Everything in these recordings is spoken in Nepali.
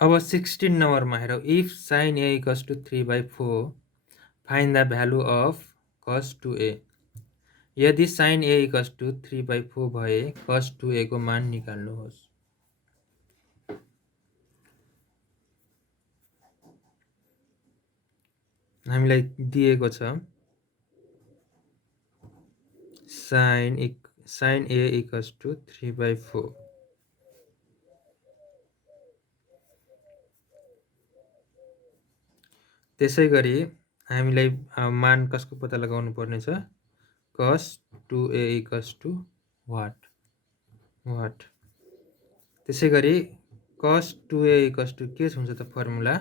अब 16 नम्बरमा हेरौँ, if sin a equals to 3/4 find the value of cos 2a। यदि sin a equals to 3/4 भए cos 2a को मान निकाल्नुहोस्। हामीलाई दिएको छ sin a equals to 3/4। त्यसै गरी हामीलाई मान कसको पत्ता लगाउनु पर्ने छ, cos 2a equals to what। त्यसै गरी cos 2a equals to के हुन्छ त formula,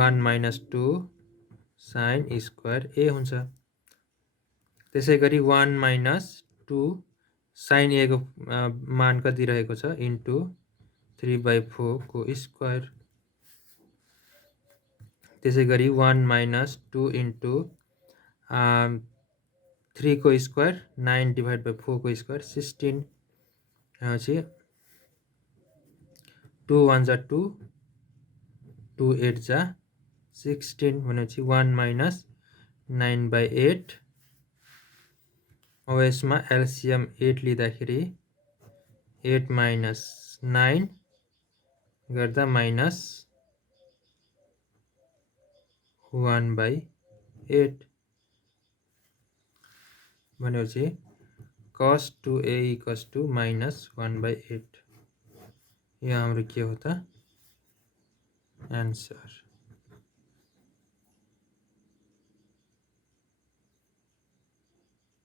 1 minus 2 sin square a हुन्छ। त्यसै गरी 1 minus 2 sin a को मान कति रहेको छ, इन्टु 3/4 को स्क्वायर। त्यसै गरी 1 minus 2 इन्टु 3 को स्क्वायर, 9 डिभाइड बाई 4 को स्क्वायर 16। पछि 2 1 जा 2, 2 8 जा 16 भनेपछि 1 minus 9/8। अब यसमा एलसिएम 8 लिँदाखेरि 8 minus 9 गर्दा माइनस 1/8 भनेपछि cos 2a equals to minus 1/8। यो हाम्रो के हो त, एन्सर।